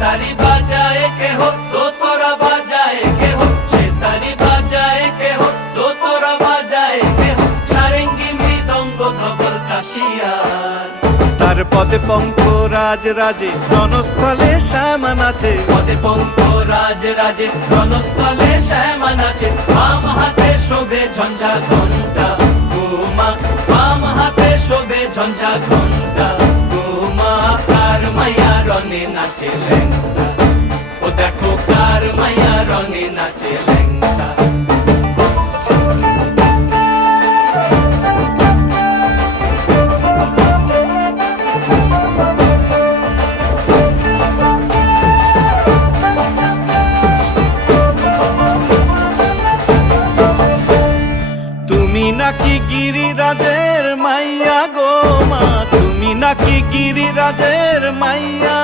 তারি বাজায় কেহ দোতরা বাজায় কেহ, সে তারি বাজায় কেহ দোতরা বাজায় কেহ, সারেঙ্গি মৃদঙ্গ ধবল কাশিয়ার। তার পদে পঙ্ক রাজ রাজে রণস্থলে শ্যামা নাচে, পদে পঙ্ক রাজ রাজে রণস্থলে শ্যামা নাচে। বাম হাতে শোভে ঝঞ্ঝা ঘণ্টা উমা, বাম হাতে শোভে ঝঞ্ঝা ঘণ্টা উমা। কার মাইয়া রনে নাচে ল্যাংটা, ও দেখো কার মাইয়া রনে নাচে ল্যাংটা। তুমি নাকি গিরিরাজের মাইয়া গো মা, তুমি নাকি গিরিরাজের মাইয়া।